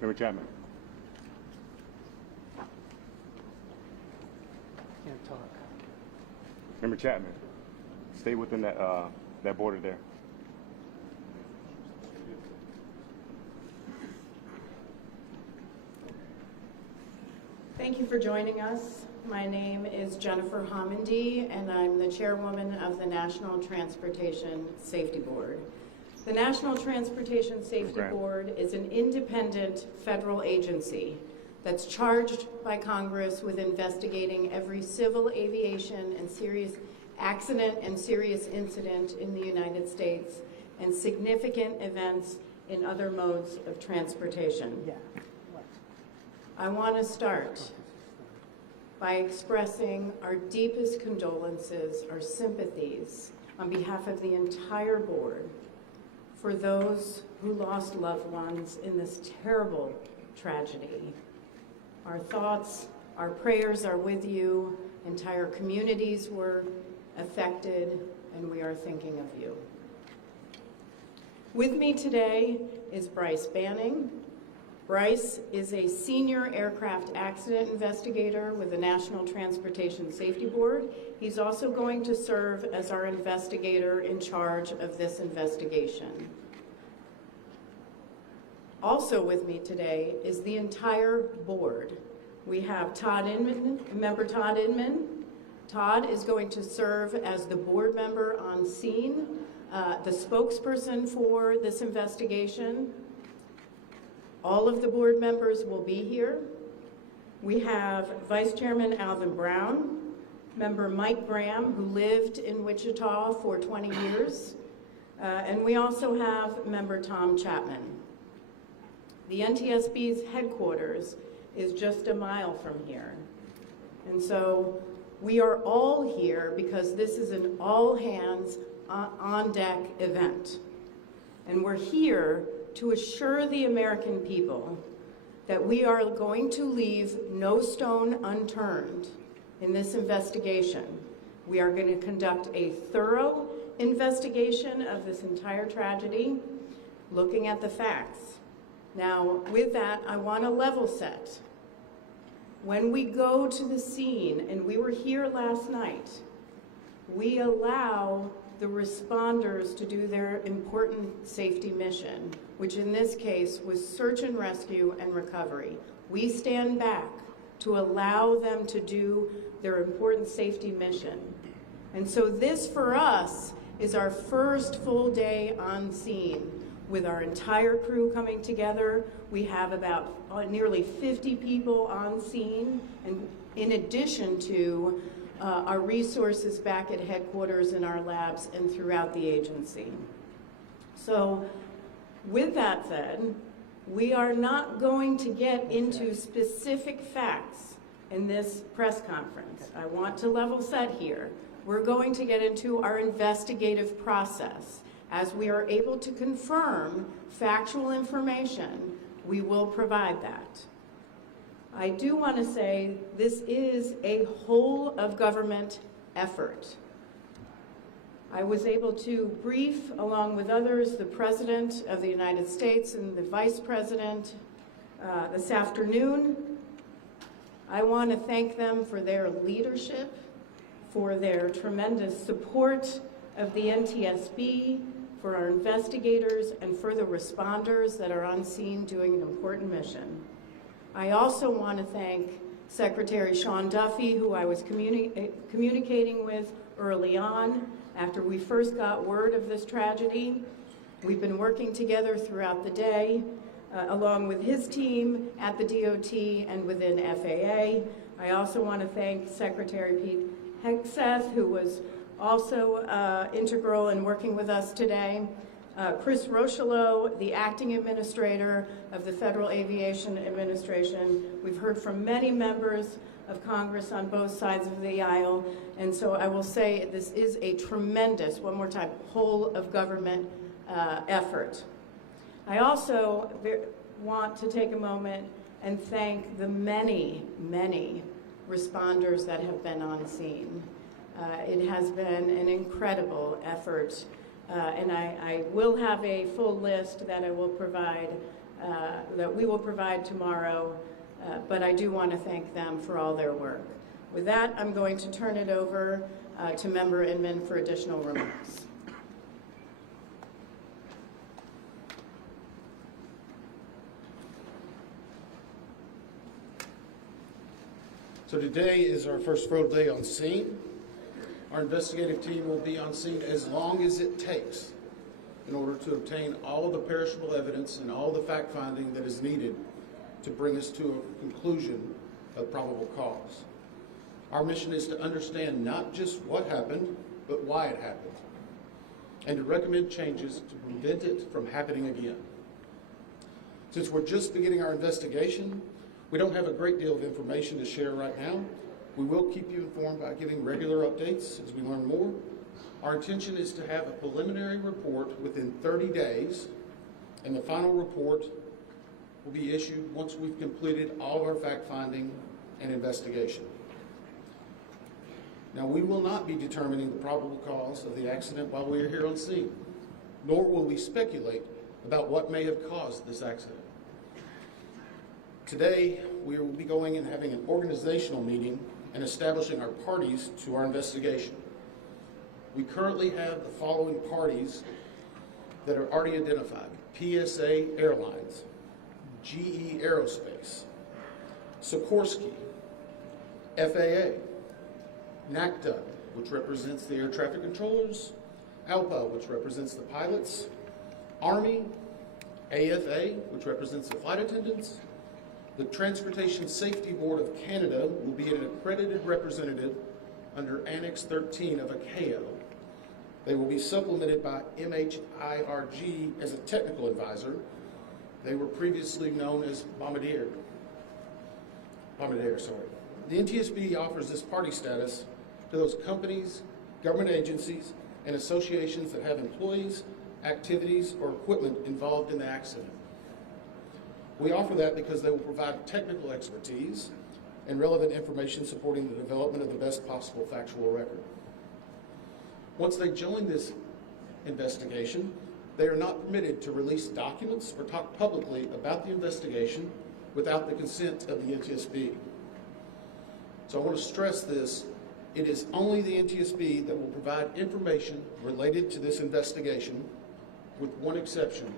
Member Chapman. Can't talk. Member Chapman. Stay within that border there. Thank you for joining us. My name is Jennifer Homendy, and I'm the chairwoman of the National Transportation Safety Board. The National Transportation Safety Board is an independent federal agency that's charged by Congress with investigating every civil aviation and serious accident and serious incident in the United States and significant events in other modes of transportation. I want to start by expressing our deepest condolences, our sympathies on behalf of the entire board for those who lost loved ones in this terrible tragedy. Our thoughts, our prayers are with you. Entire communities were affected, and we are thinking of you. With me today is Bryce Banning. Bryce is a senior aircraft accident investigator with the National Transportation Safety Board. He's also going to serve as our investigator in charge of this investigation. Also with me today is the entire board. We have Todd Inman, Member Todd Inman. Todd is going to serve as the board member on scene, the spokesperson for this investigation. All of the board members will be here. We have Vice Chairman Alvin Brown, Member Mike Graham, who lived in Wichita for 20 years, and we also have Member Tom Chapman. The NTSB's headquarters is just a mile from here. And so we are all here because this is an all-hands on-deck event. And we're here to assure the American people that we are going to leave no stone unturned in this investigation. We are going to conduct a thorough investigation of this entire tragedy, looking at the facts. Now, with that, I want to level set. When we go to the scene, and we were here last night, we allow the responders to do their important safety mission, which in this case was search and rescue and recovery. We stand back to allow them to do their important safety mission. And so this, for us, is our first full day on scene with our entire crew coming together. We have about nearly 50 people on scene, and in addition to our resources back at headquarters in our labs and throughout the agency. So with that said, we are not going to get into specific facts in this press conference. I want to level set here. We're going to get into our investigative process. As we are able to confirm factual information, we will provide that. I do want to say this is a whole of government effort. I was able to brief, along with others, the President of the United States and the Vice President this afternoon. I want to thank them for their leadership, for their tremendous support of the NTSB, for our investigators, and for the responders that are on scene doing an important mission. I also want to thank Secretary Sean Duffy, who I was communicating with early on after we first got word of this tragedy. We've been working together throughout the day, along with his team at the DOT and within FAA. I also want to thank Secretary Pete Hegseth, who was also integral in working with us today. Chris Rochelot, the acting administrator of the Federal Aviation Administration. We've heard from many members of Congress on both sides of the aisle, and so I will say this is a tremendous, one more time, whole of government effort. I also want to take a moment and thank the many, many responders that have been on scene. It has been an incredible effort And I will have a full list that I will provide, that we will provide tomorrow, but I do want to thank them for all their work. With that, I'm going to turn it over to Member Inman for additional remarks. So today is our first field day on scene. Our investigative team will be on scene as long as it takes in order to obtain all of the perishable evidence and all the fact-finding that is needed to bring us to a conclusion of probable cause. Our mission is to understand not just what happened, but why it happened, and to recommend changes to prevent it from happening again. Since we're just beginning our investigation, we don't have a great deal of information to share right now. We will keep you informed by giving regular updates as we learn more. Our intention is to have a preliminary report within 30 days, and the final report will be issued once we've completed all of our fact-finding and investigation. Now, we will not be determining the probable cause of the accident while we are here on scene, nor will we speculate about what may have caused this accident. Today, we will be going and having an organizational meeting and establishing our parties to our investigation. We currently have the following parties that are already identified: PSA Airlines, GE Aerospace, Sikorsky, FAA, NACTA, which represents the air traffic controllers, ALPA, which represents the pilots, Army, AFA, which represents the flight attendants. The Transportation Safety Board of Canada will be an accredited representative under Annex 13 of ICAO. They will be supplemented by MHIRG as a technical advisor. They were previously known as Bombardier. The NTSB offers this party status to those companies, government agencies, and associations that have employees, activities, or equipment involved in the accident. We offer that because they will provide technical expertise and relevant information supporting the development of the best possible factual record. Once they join this investigation, they are not permitted to release documents or talk publicly about the investigation without the consent of the NTSB. So I want to stress this. It is only the NTSB that will provide information related to this investigation, with one exception.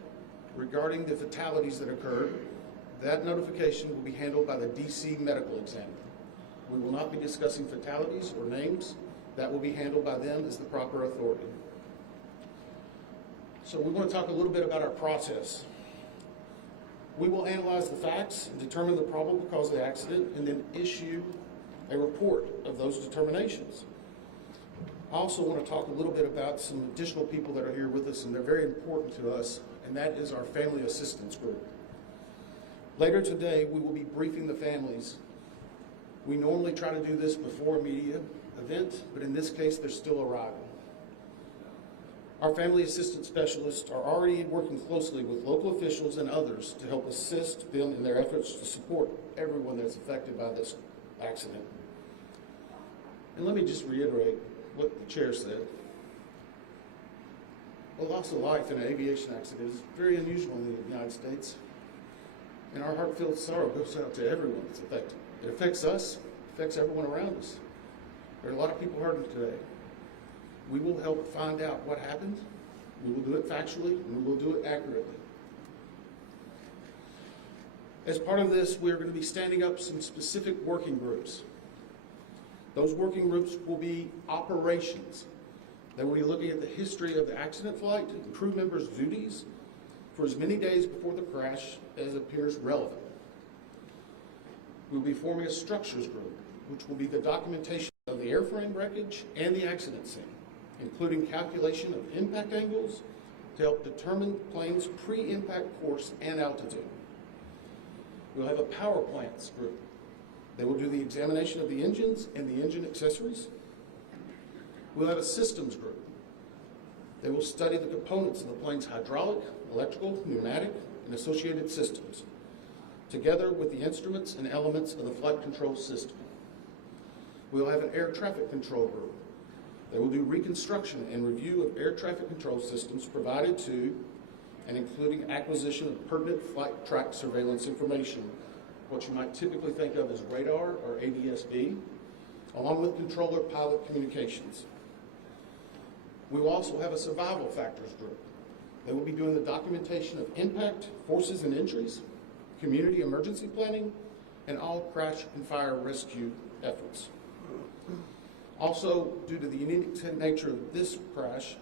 Regarding the fatalities that occurred, that notification will be handled by the DC medical examiner. We will not be discussing fatalities or names. That will be handled by them as the proper authority. So we want to talk a little bit about our process. We will analyze the facts and determine the probable cause of the accident, and then issue a report of those determinations. I also want to talk a little bit about some additional people that are here with us, and they're very important to us, and that is our family assistance group. Later today, we will be briefing the families. We normally try to do this before a media event, but in this case, they're still arriving. Our family assistance specialists are already working closely with local officials and others to help assist them in their efforts to support everyone that's affected by this accident. And let me just reiterate what the chair said. A loss of life in an aviation accident is very unusual in the United States, and our heartfelt sorrow goes out to everyone that's affected. It affects us, it affects everyone around us. There are a lot of people hurting today. We will help find out what happened. We will do it factually, and we will do it accurately. As part of this, we're going to be standing up some specific working groups. Those working groups will be operations. They will be looking at the history of the accident flight and crew members' duties for as many days before the crash as appears relevant. We'll be forming a structures group, which will be the documentation of the airframe wreckage and the accident scene, including calculation of impact angles to help determine plane's pre-impact course and altitude. We'll have a power plants group. They will do the examination of the engines and the engine accessories. We'll have a systems group. They will study the components of the plane's hydraulic, electrical, pneumatic, and associated systems, together with the instruments and elements of the flight control system. We'll have an air traffic control group. They will do reconstruction and review of air traffic control systems provided to and including acquisition of pertinent flight track surveillance information, what you might typically think of as radar or ADS-B, along with controller pilot communications. We will also have a survival factors group. They will be doing the documentation of impact, forces and injuries, community emergency planning, and all crash and fire rescue efforts. Also, due to the unique nature of this crash,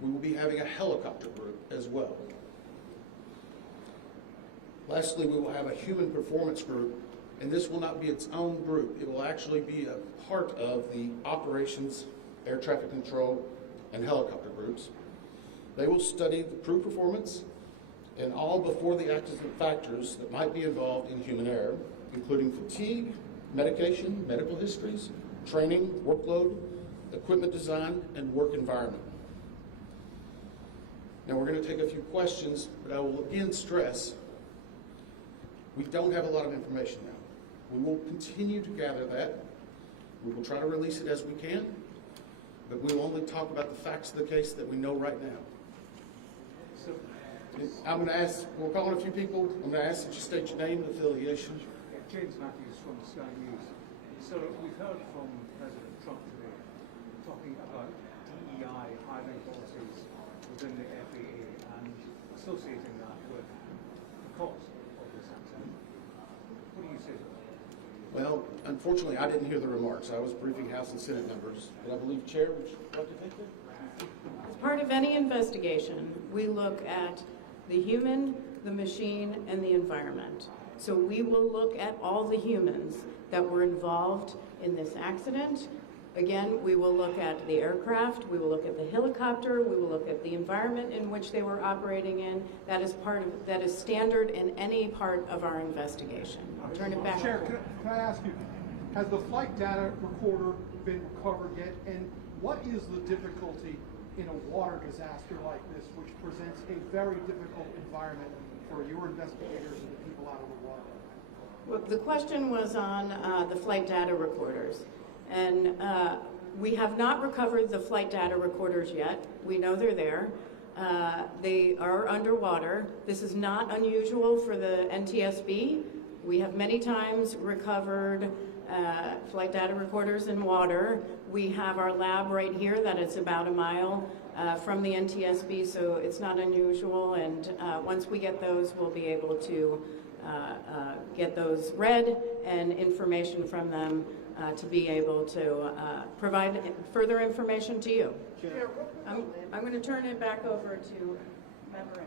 we will be having a helicopter group as well. Lastly, we will have a human performance group, and this will not be its own group. It will actually be a part of the operations, air traffic control, and helicopter groups. They will study the crew performance and all before the accident factors that might be involved in human error, including fatigue, medication, medical histories, training, workload, equipment design, and work environment. Now we're going to take a few questions, but I will again stress, we don't have a lot of information now. We will continue to gather that. We will try to release it as we can, but we will only talk about the facts of the case that we know right now. So, I'm going to ask, we're calling a few people. I'm going to ask that you state your name and affiliation. James Matthews from Sky News. So we've heard from President Trump today talking about DEI hiring policies within the FAA and associating that with the cause of this accident. What do you say to that? Well, unfortunately, I didn't hear the remarks. I was briefing House and Senate members, but I believe Chair, would you like to take that? As part of any investigation, we look at the human, the machine, and the environment. So we will look at all the humans that were involved in this accident. Again, we will look at the aircraft, we will look at the helicopter, we will look at the environment in which they were operating in. That is standard in any part of our investigation. I'll turn it back. Chair, can I ask you, has the flight data recorder been recovered yet? And what is the difficulty in a water disaster like this, which presents a very difficult environment for your investigators and the people out on the water? Well, the question was on the flight data recorders. And we have not recovered the flight data recorders yet. We know they're there. They are underwater. This is not unusual for the NTSB. We have many times recovered flight data recorders in water. We have our lab right here that is about a mile from the NTSB, so it's not unusual. And once we get those, we'll be able to get those read and information from them to be able to provide further information to you. I'm going to turn it back over to Member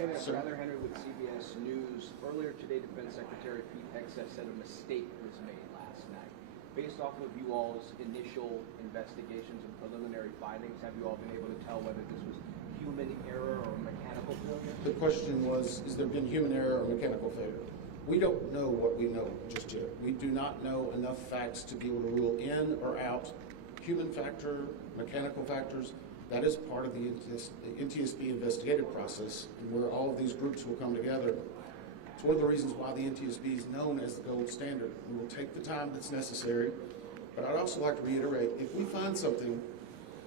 Inman. Heather Henry with CBS News. Earlier today, Defense Secretary Pete Hegseth said a mistake was made last night. Based off of you all's initial investigations and preliminary findings, have you all been able to tell whether this was human error or mechanical failure? The question was, has there been human error or mechanical failure? We don't know what we know just yet. We do not know enough facts to be able to rule in or out human factor, mechanical factors. That is part of the NTSB investigative process, and where all of these groups will come together. It's one of the reasons why the NTSB is known as the gold standard. We will take the time that's necessary, but I'd also like to reiterate, if we find something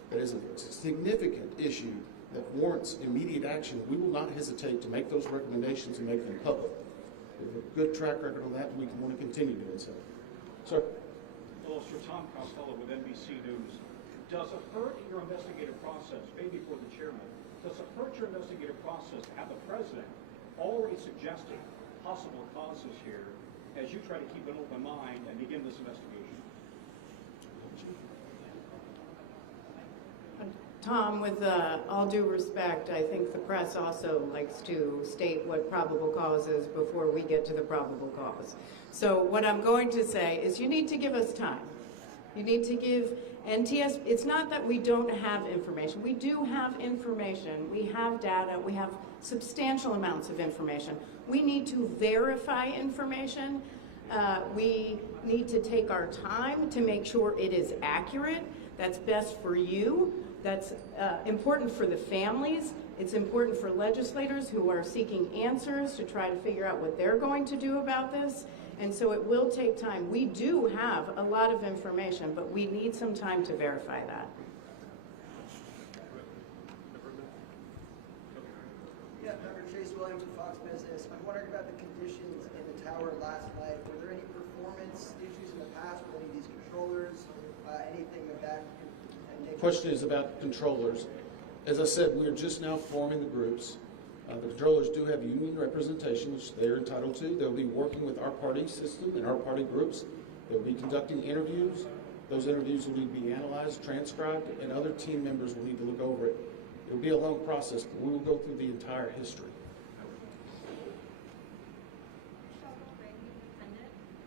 that is a significant issue that warrants immediate action, we will not hesitate to make those recommendations and make them public. We have a good track record on that, and we want to continue doing so. Sir? Hello, Sir Tom Costello with NBC News. Does it hurt your investigative process, maybe for the chairman, does it hurt your investigative process to have the president already suggesting possible causes here as you try to keep an open mind and begin this investigation? Tom, with all due respect, I think the press also likes to state what probable cause is before we get to the probable cause. So what I'm going to say is you need to give us time. You need to give NTSB, it's not that we don't have information. We do have information. We have data. We have substantial amounts of information. We need to verify information. We need to take our time to make sure it is accurate. That's best for you. That's important for the families It's important for legislators who are seeking answers to try to figure out what they're going to do about this. And so it will take time. We do have a lot of information, but we need some time to verify that. Yeah, Member Chase Williams with Fox Business. I'm wondering about the conditions in the tower last night. Were there any performance issues in the past with any of these controllers? Anything of that? Question is about controllers. As I said, we are just now forming the groups. The controllers do have union representation, which they're entitled to. They'll be working with our party system and our party groups. They'll be conducting interviews. Those interviews will need to be analyzed, transcribed, and other team members will need to look over it. It'll be a long process, but we will go through the entire history.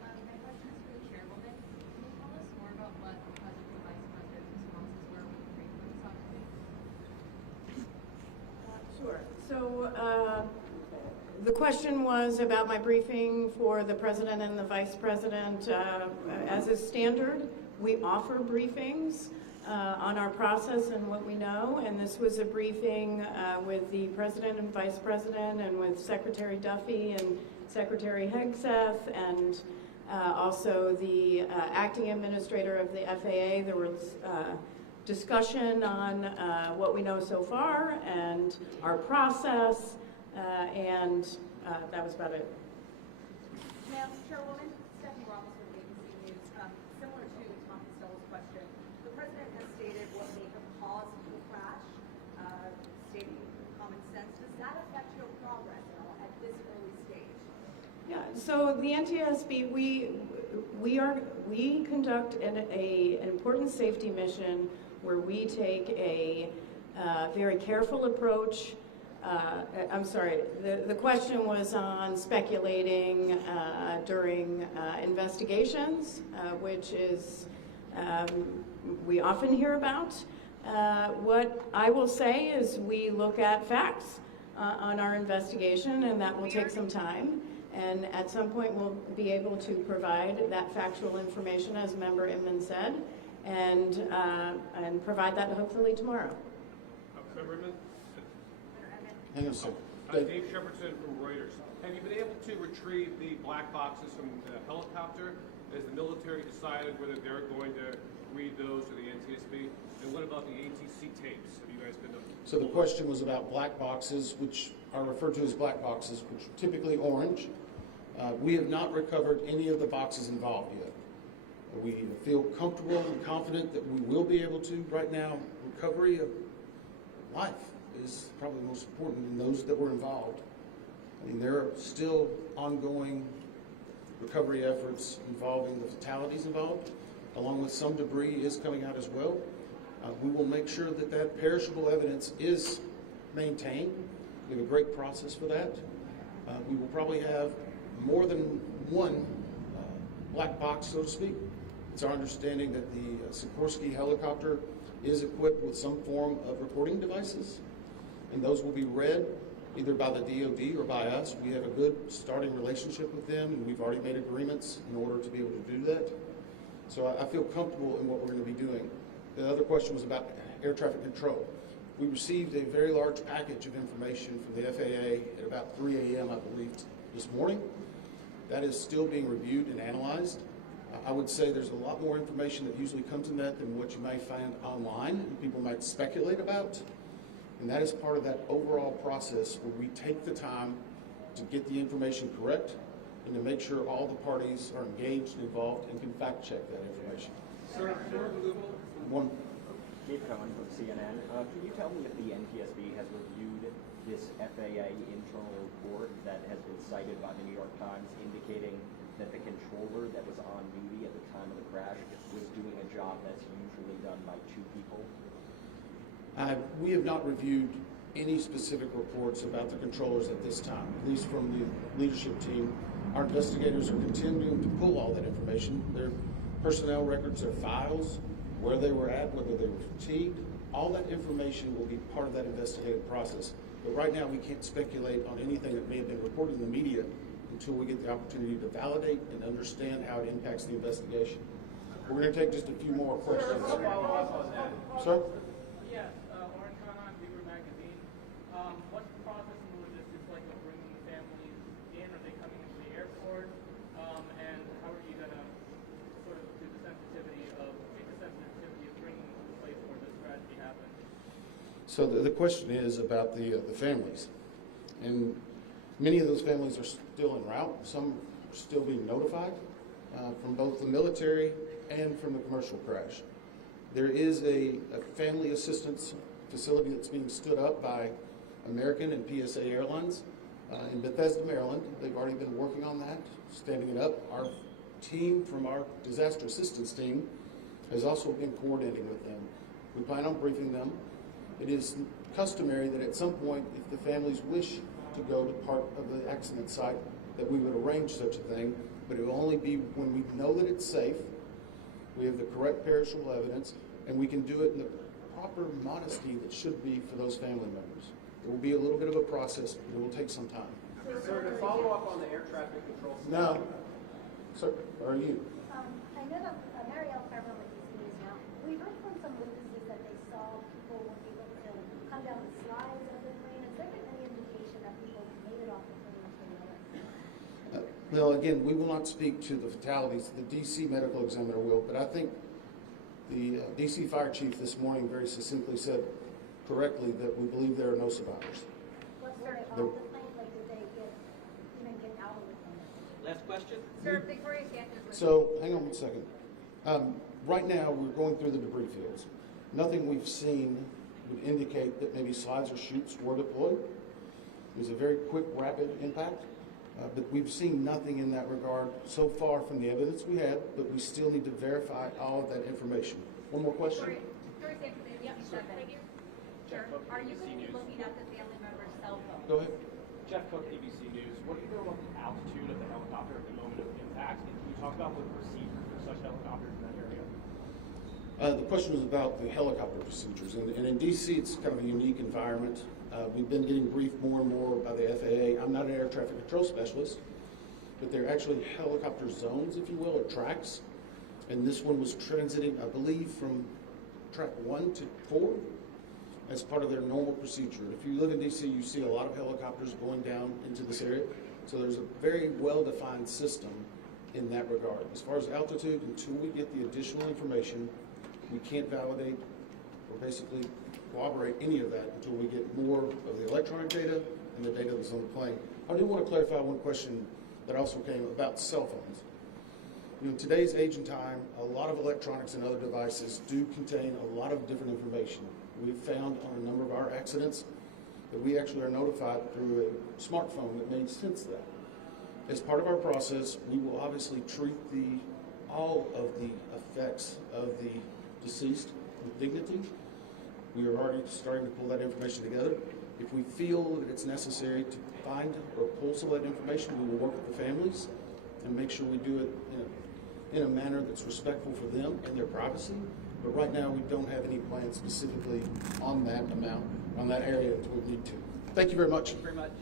My question is for the chairwoman. Can you tell us more about what the president and vice president's responses were when the briefing was on today? Sure. So the question was about my briefing for the president and the vice president. As is standard, we offer briefings on our process and what we know, and this was a briefing with the president and vice president and with Secretary Duffy and Secretary Hegseth and also the acting administrator of the FAA. There was discussion on what we know so far and our process, and that was about it. Madam Chairwoman, Stephanie Ramos with ABC News. Similar to Tom Costello's question, the president has stated what may have caused the crash, stating common sense. Does that affect your progress at all at this early stage? Yeah, so the NTSB, we conduct an important safety mission where we take a very careful approach. I'm sorry, the question was on speculating during investigations, which is we often hear about. What I will say is we look at facts on our investigation, and that will take some time. And at some point, we'll be able to provide that factual information, as Member Inman said, and provide that hopefully tomorrow. Member Inman? Hang on a second. Dave Shepardson from Reuters. Have you been able to retrieve the black boxes from the helicopter? Has the military decided whether they're going to read those to the NTSB? And what about the ATC tapes? Have you guys been to? So the question was about black boxes, which are referred to as black boxes, which are typically orange. We have not recovered any of the boxes involved yet. We feel comfortable and confident that we will be able to. Right now, recovery of life is probably the most important in those that were involved. I mean, there are still ongoing recovery efforts involving the fatalities involved, along with some debris is coming out as well. We will make sure that that perishable evidence is maintained. We have a great process for that. We will probably have more than one black box, so to speak. It's our understanding that the Sikorsky helicopter is equipped with some form of recording devices, and those will be read either by the DoD or by us. We have a good starting relationship with them, and we've already made agreements in order to be able to do that. So I feel comfortable in what we're going to be doing. The other question was about air traffic control. We received a very large package of information from the FAA at about 3 a.m., I believe, this morning. That is still being reviewed and analyzed. I would say there's a lot more information that usually comes in that than what you may find online and people might speculate about. And that is part of that overall process where we take the time to get the information correct and to make sure all the parties are engaged and involved and can fact check that information. Sir, One. Dave Cohen from CNN. Can you tell me if the NTSB has reviewed this FAA internal report that has been cited by the New York Times indicating that the controller that was on duty at the time of the crash was doing a job that's usually done by two people? We have not reviewed any specific reports about the controllers at this time, at least from the leadership team. Our investigators are continuing to pull all that information. Their personnel records, their files, where they were at, whether they were fatigued, all that information will be part of that investigative process. But right now we can't speculate on anything that may have been reported in the media until we get the opportunity to validate and understand how it impacts the investigation. We're going to take just a few more questions. Sir? Yes, Oren Khan on Beaver Magazine. So the question is about the families. And many of those families are still en route. Some are still being notified from both the military and from the commercial crash. There is a family assistance facility that's being stood up by American and PSA Airlines in Bethesda, Maryland. They've already been working on that, standing it up. Our team from our disaster assistance team has also been coordinating with them. We plan on briefing them. It is customary that at some point, if the families wish to go to part of the accident site, that we would arrange such a thing, but it will only be when we know that it's safe, we have the correct perishable evidence, and we can do it in the proper modesty that should be for those family members. It will be a little bit of a process, but it will take some time. Sir, to follow up on the air traffic control system. Now, sir, are you? I know that Marielle Carver with DC News now. We heard from some witnesses that they saw people were able to come down the slides of the plane. Has there been any indication that people made it off the plane? Well, again, we will not speak to the fatalities. The DC medical examiner will, but I think the DC fire chief this morning very succinctly said correctly that we believe there are no survivors. What's their off the plane? Like, did they even get out of the plane? Last question. Sir, Victoria Sanchez. So, hang on one second. Right now, we're going through the debris fields. Nothing we've seen would indicate that maybe slides or chutes were deployed. It was a very quick, rapid impact, but we've seen nothing in that regard so far from the evidence we had, but we still need to verify all of that information. One more question? Victoria Sanchez, thank you. Sure. Are you going to be looking at the family member's cell phone? Go ahead. Jeff Cook, ABC News. What do you know about the altitude of the helicopter at the moment of impact? And can you talk about the procedure for such helicopters in that area? The question was about the helicopter procedures. And in D.C., it's kind of a unique environment. We've been getting briefed more and more by the FAA. I'm not an air traffic control specialist, but they're actually helicopter zones, if you will, or tracks. And this one was transiting, I believe, from track 1 to 4 as part of their normal procedure. If you live in D.C., you see a lot of helicopters going down into this area. So there's a very well-defined system in that regard. As far as altitude, until we get the additional information, we can't validate or basically corroborate any of that until we get more of the electronic data and the data that's on the plane. I do want to clarify one question that also came about cell phones. You know, in today's age and time, a lot of electronics and other devices do contain a lot of different information. We've found on a number of our accidents that we actually are notified through a smartphone that may sense that. As part of our process, we will obviously treat all of the effects of the deceased with dignity. We are already starting to pull that information together. If we feel that it's necessary to find or pull some of that information, we will work with the families and make sure we do it in a manner that's respectful for them and their privacy. But right now, we don't have any plans specifically on that amount, on that area until we need to. Thank you very much. Thank you very much.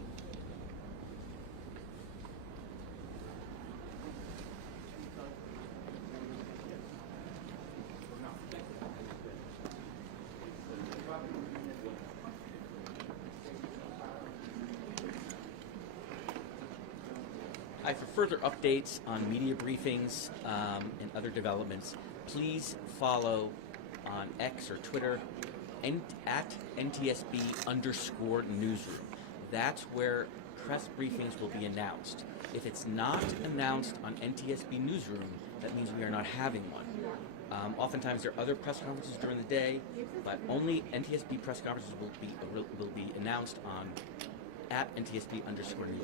Hi, for further updates on media briefings and other developments, please follow on X or Twitter at NTSB_newsroom. That's where press briefings will be announced. If it's not announced on NTSB Newsroom, that means we are not having one. Oftentimes there are other press conferences during the day, but only NTSB press conferences will be announced on at NTSB_newsroom.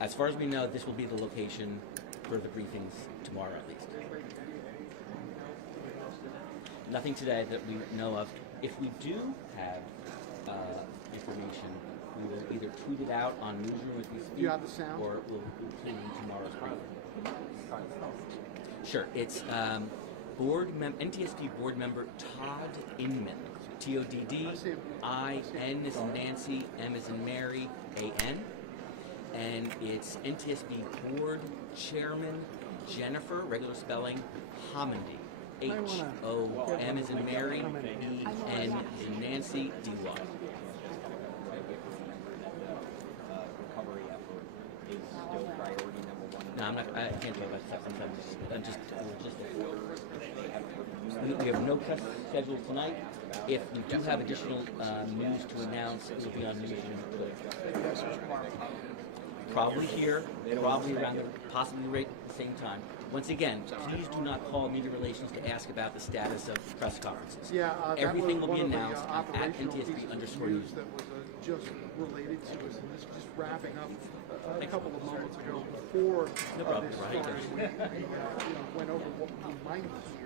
As far as we know, this will be the location for the briefings tomorrow at least. Nothing today that we know of. If we do have information, we will either tweet it out on Newsroom as we speak, Do you have the sound? or we'll include it in tomorrow's briefing. Sure. It's NTSB board member Todd Inman. TODD-IN as in Nancy, M as in Mary, A-N. And it's NTSB board chairman Jennifer, regular spelling, Homendy. H-O-M as in Mary, E-N as in Nancy, D-Y. Recovery effort is still priority number one. I can't talk about stuff sometimes. I'm just logistical. We have no press scheduled tonight. If we do have additional news to announce, it will be on Newsroom Twitter. Probably here, probably around possibly right at the same time. Once again, please do not call media relations to ask about the status of press conferences. Yeah, everything will be one of the, announced at operational NTSB pieces of underscore news news. that was just related to us, and this is just wrapping up a couple of moments ago before No problem, this right? started. We went over what we might hear